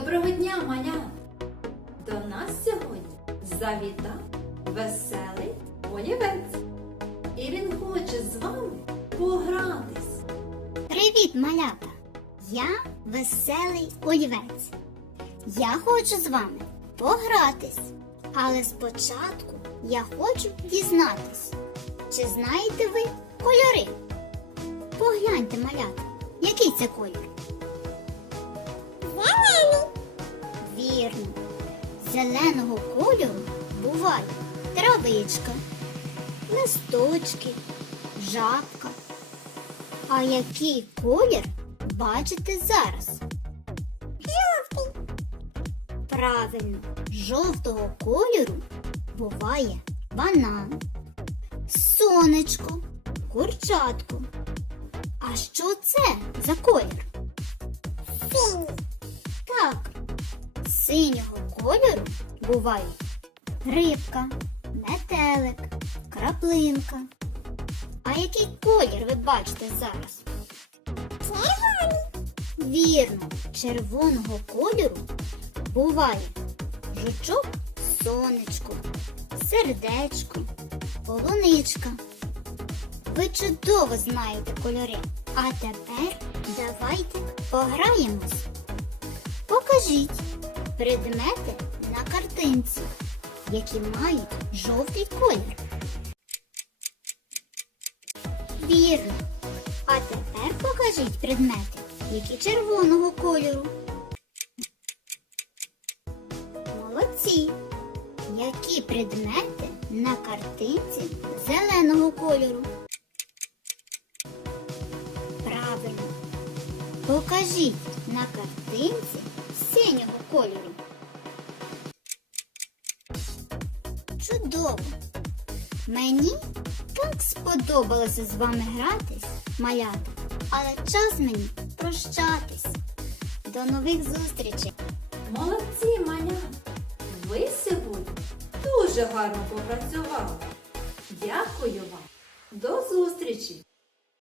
Доброго дня, малят! До нас сьогодні завітав веселий олівець. І він хоче з вами погратись. Привіт, малята! Я веселий олівець. Я хочу з вами погратись. Але спочатку я хочу дізнатись, чи знаєте ви кольори? Погляньте, малята, який це колір? Вірно. Зеленого кольору буває травичка, листочки, жабка. А який колір бачите зараз? Жовтий. Правильно, жовтого кольору буває банан, сонечко, курчатко. А що це за колір? Синій. Так, синього кольору бувають рибка, метелик, краплинка. А який колір ви бачите зараз? Червоний. Вірно, червоного кольору буває жучок сонечко, сердечко, полуничка. Ви чудово знаєте кольори. А тепер давайте пограємось. Покажіть предмети на картинці, які мають жовтий колір. Вірно. А тепер покажіть предмети, які червоного кольору. Молодці. Які предмети на картинці зеленого кольору? Правильно. Покажіть на картинці синього кольору. Чудово! Мені так сподобалося з вами гратись, малята, але час мені прощатись. До нових зустрічей! Молодці, малят! Ви сьогодні дуже гарно попрацювали. Дякую вам. До зустрічі!